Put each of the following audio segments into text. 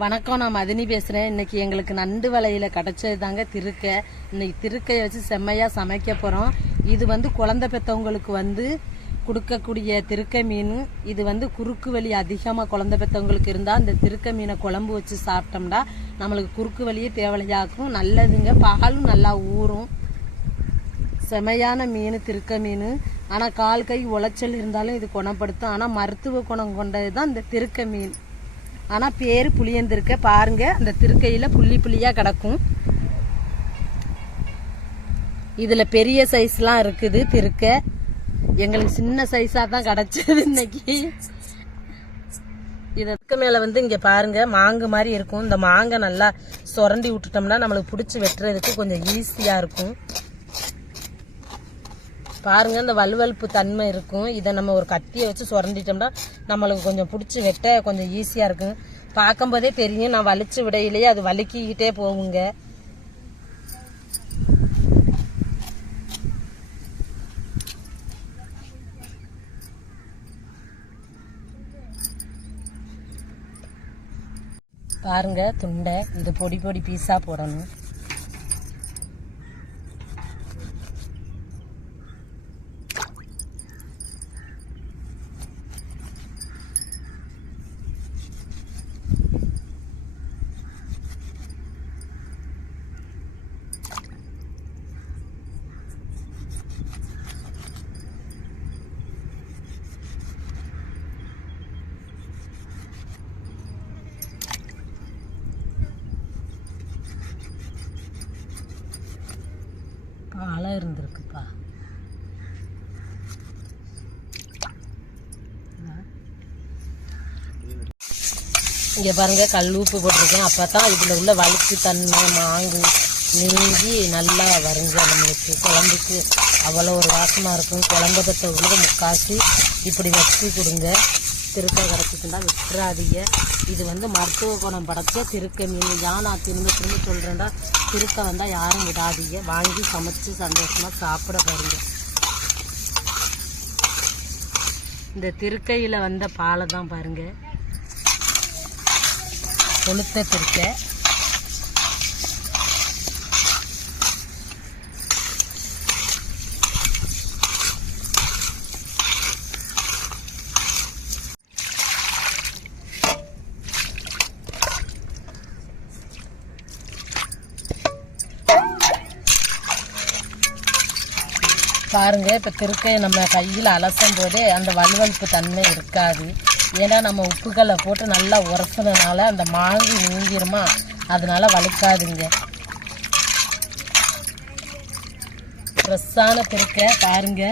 வணக்கம் நான் மதினி பேசுகிறேன் இன்றைக்கி எங்களுக்கு நண்டு வலையில் கிடச்சது தாங்க திருக்கை. இன்னைக்கு திருக்கையை வச்சு செம்மையாக சமைக்க போகிறோம் இது வந்து குழந்தை பெற்றவங்களுக்கு வந்து கொடுக்கக்கூடிய திருக்கை மீன். இது வந்து குறுக்கு வலி அதிகமாக குழந்தை பெற்றவங்களுக்கு இருந்தால் இந்த திருக்கை மீனை குழம்பு வச்சு சாப்பிட்டோம்னா நம்மளுக்கு குறுக்கு வலியே தேவையாக்கும் நல்லதுங்க. பாலும் நல்லா ஊறும். செமையான மீன் திருக்க மீன். ஆனால் கால் கை உளைச்சல் இருந்தாலும் இது குணப்படுத்தும். ஆனால் மருத்துவ குணம் கொண்டது தான் இந்த திருக்க மீன். ஆனால் பேர் புளியந்திருக்க. பாருங்க அந்த திருக்கையில் புள்ளி புள்ளியாக கிடக்கும். இதில் பெரிய சைஸ்லாம் இருக்குது திருக்க. எங்களுக்கு சின்ன சைஸாக தான் கிடச்சது இன்னைக்கு. இதற்கு மேலே வந்து இங்கே பாருங்க மாங்கு மாதிரி இருக்கும். இந்த மாங்கை நல்லா சுரண்டி விட்டுட்டோம்னா நம்மளுக்கு பிடிச்சி வெட்டுறதுக்கு கொஞ்சம் ஈஸியாக இருக்கும். பாருங்கள் இந்த வலுவலுப்பு தன்மை இருக்கும். இதை நம்ம ஒரு கத்தியை வச்சு சுரண்டிட்டோம்னா நம்மளுக்கு கொஞ்சம் பிடிச்சி வெட்ட கொஞ்சம் ஈஸியாக இருக்கும். பார்க்கும்போதே தெரியும் நான் வலிச்சு விடையிலேயே அது வலுக்கிக்கிட்டே போகுங்க. பாருங்க துண்டை இது பொடி பொடி பீஸாக போடணும் பாலை இருந்திருக்குப்பா இங்கே பாருங்கள் கல் உப்பு போட்டிருக்கேன் அப்போ தான் இதில் உள்ள வழுக்கு தன்மை மாங்கு நெருங்கி நல்லா வருங்க நம்மளுக்கு. குழம்புக்கு அவ்வளோ ஒரு வாசமாக இருக்கும். குழம்பு பற்றவங்களுக்கு முக்காசி இப்படி வச்சு கொடுங்க. திருக்க கரைச்சிட்டுனா விட்டுறாதீங்க. இது வந்து மருத்துவ குணம் படைச்ச திருக்க மீன். ஏன் நான் திரும்ப திரும்ப சொல்கிறேன்டா திருக்க வந்தால் யாரும் விடாதீங்க. வாங்கி சமைச்சு சந்தோஷமாக சாப்பிட பாருங்க. இந்த திருக்கையில் வந்த பாலை தான் பாருங்கள் கொளுத்த திருக்கை பாருங்க இப்போ திருக்கையை நம்ம கையில் அலசும் போதே அந்த வலுவழுப்பு தன்மை இருக்காது. ஏன்னா நம்ம உப்புகளை போட்டு நல்லா உரசுனனால அந்த மாங்கு நீங்கிருமா? அதனால வலுக்காதுங்க. ஃப்ரெஷ்ஷான திருக்கை பாருங்க.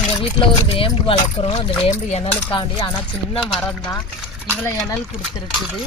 எங்கள் வீட்டில் ஒரு வேம்பு வளர்க்குறோம். அந்த வேம்பு எனலுக்காண்டி ஆனால் சின்ன மரம் தான் இவ்வளோ எனல் கொடுத்துருக்குது.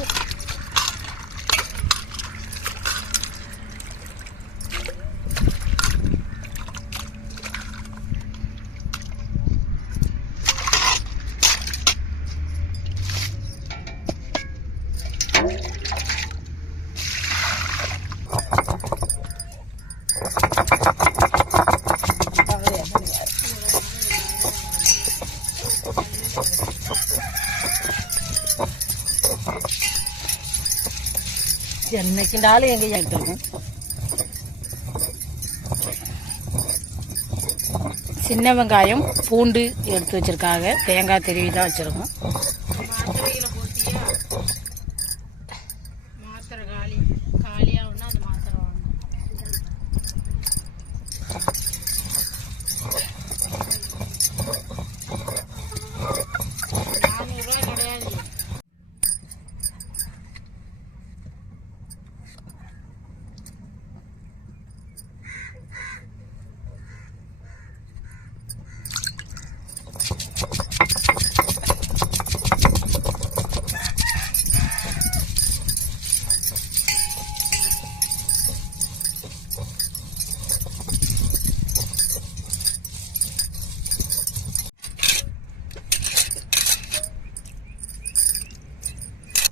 என்னைக்குண்டாலும் எங்கள் எடுத்துருக்கோம் சின்ன வெங்காயம் பூண்டு எடுத்து வச்சுருக்காங்க. தேங்காய் திருவி தான் வச்சுருக்கோம்.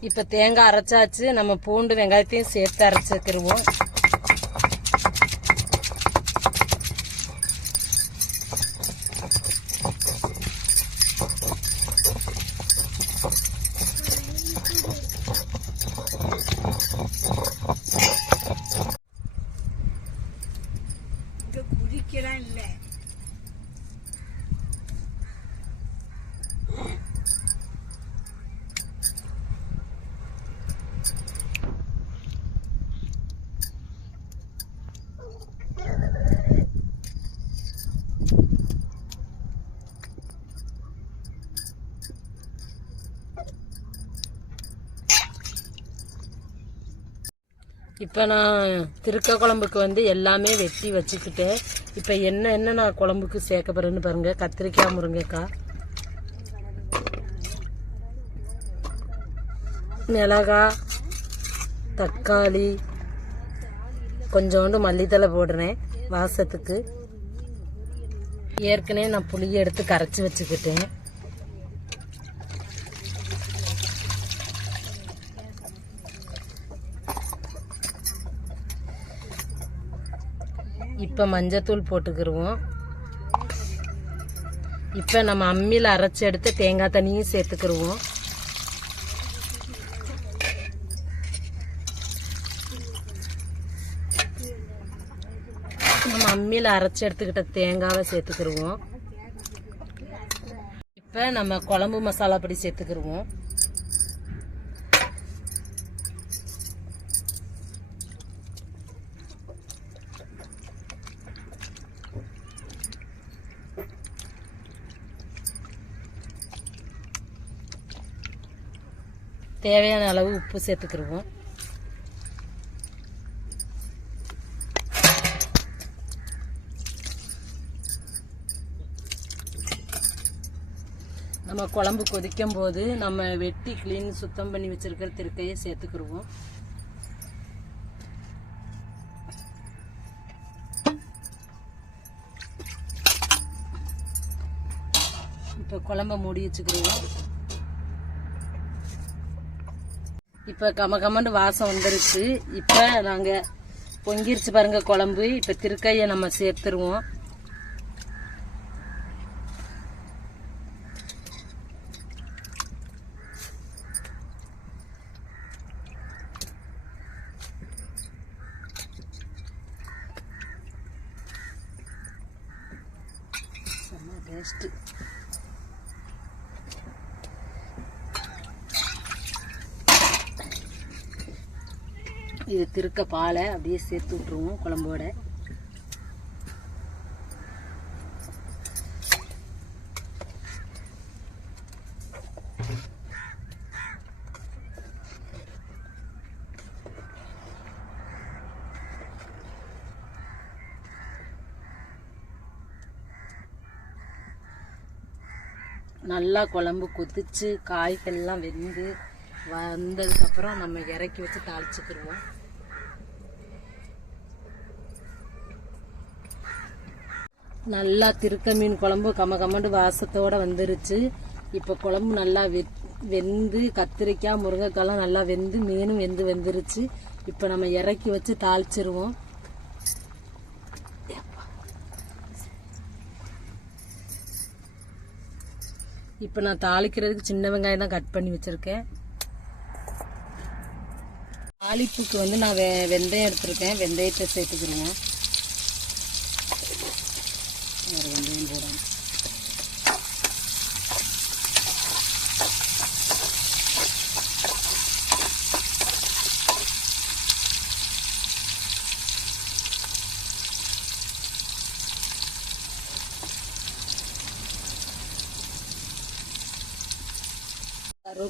இப்போ தேங்காய் அரைச்சாச்சு நம்ம பூண்டு வெங்காயத்தையும் சேர்த்து அரைச்சிக்கிருவோம் இப்போ நான் திருக்க குழம்புக்கு வந்து எல்லாமே வெட்டி வச்சுக்கிட்டேன். இப்போ என்ன என்ன நான் குழம்புக்கு சேர்க்க போகிறேன்னு பாருங்கள் கத்திரிக்காய் முருங்கைக்காய். மிளகா தக்காளி கொஞ்சோண்டு மல்லித்தலை போடுறேன் வாசத்துக்கு. ஏற்கனவே நான் புளியை எடுத்து கரைச்சி வச்சுக்கிட்டேன். இப்போ மஞ்சத்தூள் போட்டுக்கிருவோம். இப்போ நம்ம அம்மியில் அரைச்சி எடுத்து தேங்காய் தண்ணியும் சேர்த்துக்கிடுவோம் நம்ம அம்மியில் அரைச்சி எடுத்துக்கிட்ட தேங்காவை சேர்த்துக்கிடுவோம் இப்போ நம்ம குழம்பு மசாலா பொடி தேவையான அளவு உப்பு சேர்த்துக்கிடுவோம் நம்ம குழம்பு கொதிக்கும் போது நம்ம வெட்டி க்ளீன் சுத்தம் பண்ணி வச்சிருக்கிற திருக்கையை சேர்த்துக்கிடுவோம் இப்போ குழம்ப மூடி வச்சுக்கிடுவோம் இப்போ கம கமன்னு வாசம் வந்துருச்சு. இப்போ நாங்கள் பொங்கிருச்சு பாருங்க குழம்பு. இப்போ திருக்கையை நம்ம சேர்த்துருவோம். டேஸ்ட்டு இது திருக்க பாலை அப்படியே சேர்த்து விட்ருவோம் குழம்போட. நல்லா குழம்பு கொதிச்சு காய்கள்லாம் வெந்து வந்ததுக்கப்புறம் நம்ம இறக்கி வச்சு தாளிச்சுக்கிடுவோம் நல்லா திருக்க மீன் குழம்பு கம கமண்டு வாசத்தோட வந்துருச்சு. இப்போ குழம்பு நல்லா வெ- வெந்து கத்திரிக்காய் முருங்கைக்காயெல்லாம் நல்லா வெந்து மீனும் வெந்து வெந்துருச்சு. இப்போ நம்ம இறக்கி வச்சு தாளிச்சிருவோம். இப்போ நான் தாளிக்கிறதுக்கு சின்ன வெங்காயம் தான் கட் பண்ணி வச்சுருக்கேன். தாளிப்புக்கு வந்து நான் வெ வெந்தயம் எடுத்திருக்கேன். வெந்தயத்தை சேர்த்துக்கிறேன் வேறு வெந்தயம் போடணும்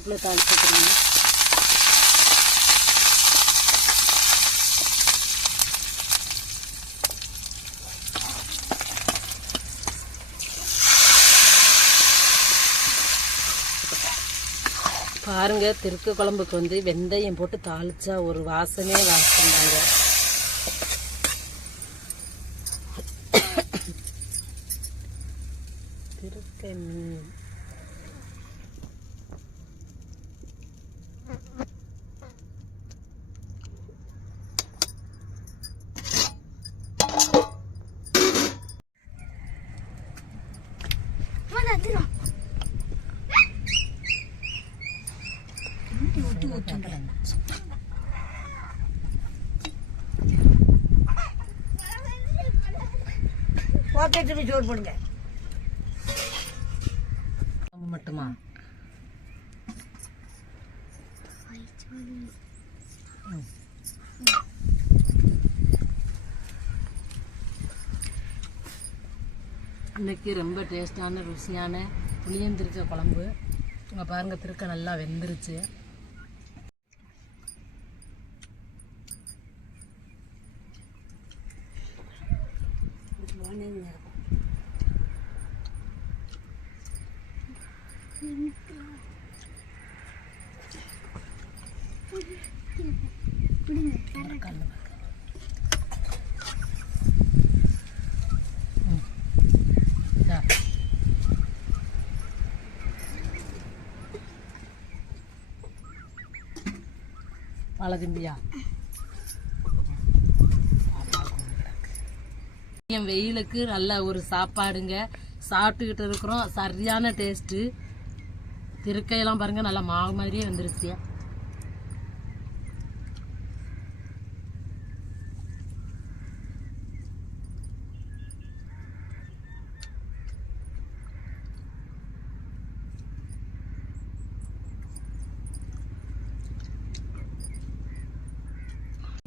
கருவேப்பிலை தாளிச்சுக்கிறேங்க பாருங்க திருக்கு குழம்புக்கு வந்து வெந்தயம் போட்டு தாளிச்சா ஒரு வாசமே வாசந்தாங்க பாக்கெட் திரும்பி சோறு போடுங்க மட்டுமா? இன்றைக்கி இன்னைக்கு ரொம்ப டேஸ்டான ருசியான புளியந்திருக்க குழம்பு. இங்கே பாருங்க திருக்க நல்லா வெந்துருச்சு கல்லு பாருங்க. ம். இந்தா. வாழை என் வெயிலுக்கு நல்ல ஒரு சாப்பாடுங்க. சாப்பிட்டுக்கிட்டு இருக்கிறோம். சரியான டேஸ்ட்டு திருக்கையெல்லாம் பாருங்க நல்லா மாவு மாதிரியே வந்துருச்சு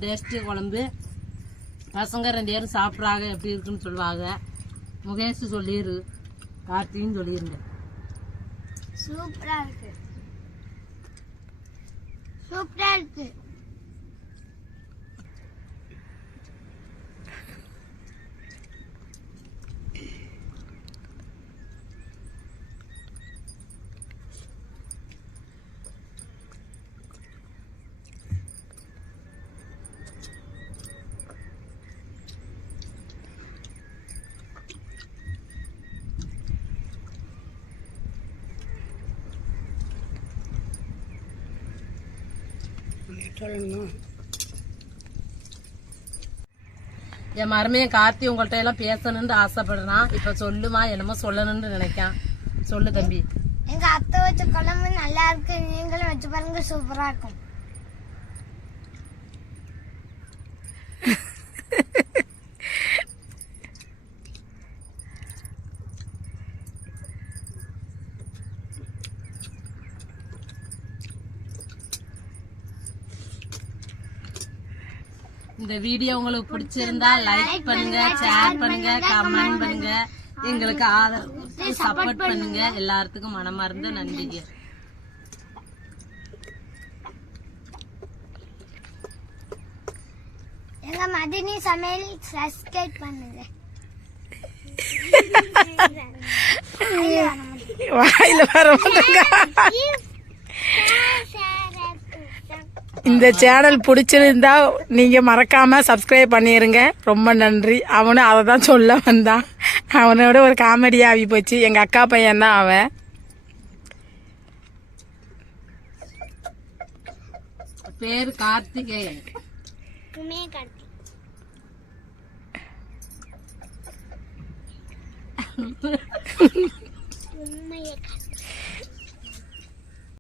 டேஸ்ட்டு குழம்பு. பசங்க ரெண்டு பேரும் சாப்பிட்றாங்க எப்படி இருக்குன்னு சொல்லுவாங்க. முகேஷ் சொல்லிடு கார்த்தின்னு சொல்லியிருந்தேன் சூப்பரா இருக்கு. சூப்பரா இருக்கு. சொல்லணும்? என் மருமையன் கார்த்தி உங்கள்கிட்ட எல்லாம் பேசணும்னு ஆசைப்படுறான். இப்ப சொல்லுமா என்னமோ சொல்லணும்னு நினைக்கான். சொல்லு தம்பி. எங்க அத்தை வச்ச குழம்பு நல்லா இருக்கு. நீங்களும் வச்சு பாருங்க சூப்பரா இருக்கும். இந்த வீடியோ உங்களுக்கு பிடிச்சிருந்தா லைக் பண்ணுங்க ஷேர் பண்ணுங்க கமெண்ட் பண்ணுங்க. எங்களுக்கு ஆதரவு சப்போர்ட் பண்ணுங்க. எல்லாத்துக்கும் மனமார்ந்த நன்றிங்க. எங்க மதினி சமையல் சப்ஸ்கிரைப் பண்ணுங்க. வாயில வர மாட்டேங்க. இந்த சேனல் பிடிச்சிருந்தா நீங்க மறக்காம சப்ஸ்கிரைப் பண்ணிருங்க. ரொம்ப நன்றி. அவனும் அதை தான் சொல்ல வந்தான். அவனோட ஒரு காமெடியா ஆகி போச்சு. எங்க அக்கா பையன் தான் அவன். பேரு கார்த்திகேயன். கார்த்தி.